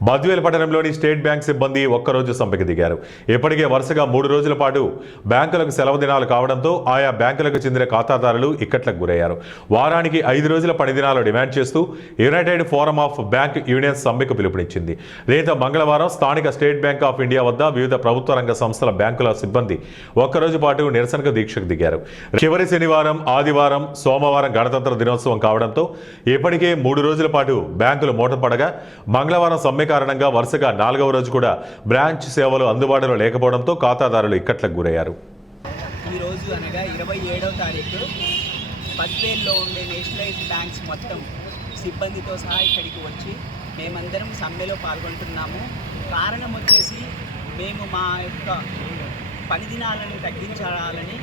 బద్వేల్ పట్టణంలోని state bank సిబ్బంది ఒక్కరోజు సమ్మెకు దిగారు. ఇప్పటికే వరుసగా 3 రోజుల పాటు బ్యాంకులకు సెలవు దినాలు కావడంతో ఆయా బ్యాంకులకు చెందిన ఖాతాదారులు ఇక్కట్లకు గురయ్యారు. వారానికి 5 రోజుల పని దినాలు డిమాండ్ చేస్తూ United forum of bank unions సమ్మెకు పిలుపునిచ్చింది. దీంతో మంగళవారం స్థానిక స్టేట్ బ్యాంక్ ఆఫ్ ఇండియా వద్ద వివిధ ప్రభుత్వ రంగ సంస్థల బ్యాంకుల సిబ్బంది ఒక్కరోజు పాటు నిరసనకు దీక్షకు దిగారు. చివరి శనివారం, ఆదివారం, సోమవారం గణతంత్ర దినోత్సవం కావడంతో ఇప్పటికే 3 రోజుల పాటు బ్యాంకులు మూతపడగా మంగళవారం సమ్మె కారణంగా వరుసగా 4వ రోజు కూడా బ్రాంచ్ సేవలు అందుబాటులో లేకపోవడంతో ఖాతాదారులు ఇక్కట్లకు గురయ్యారు. ఈ రోజు అనగా 27వ తారీఖు బద్వేల్లో ఉండే నేషనలైజ్డ్ బ్యాంక్స్ మొత్తం సిబ్బందితో సహా ఇక్కడికి వచ్చి మేమందరం సమ్మెలో పాల్గొంటున్నాము. కారణం వచ్చేసి మేము మా యొక్క పని దినాలను తగ్గించాలని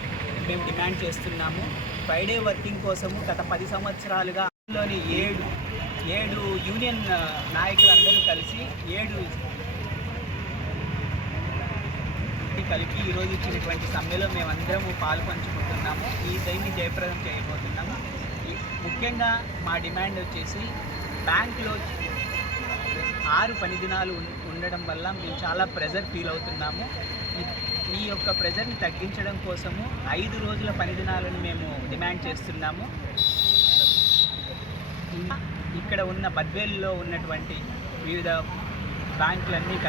మేము డిమాండ్ చేస్తున్నాము. ఫ్రైడే వర్కింగ్ కోసము గత 10 సంవత్సరాలుగా లోని ఏడు యూనియన్ నాయకులందరూ కలిసి కలిపి ఈరోజు ఇచ్చినటువంటి సమ్మెలో మేమందరము పాల్పంచుకుంటున్నాము. దీన్ని జయప్రదం చేయబోతున్నాము. ముఖ్యంగా మా డిమాండ్ వచ్చేసి బ్యాంకులో 6 పని దినాలు ఉండడం వల్ల మేము చాలా ప్రెజర్ ఫీల్ అవుతున్నాము. ఈ యొక్క ప్రెజర్ని తగ్గించడం కోసము 5 రోజుల పని దినాలను మేము డిమాండ్ చేస్తున్నాము. ఇక్కడ ఉన్న బద్వేల్లో ఉన్నటువంటి వివిధ బ్యాంకులన్నీ కలిసి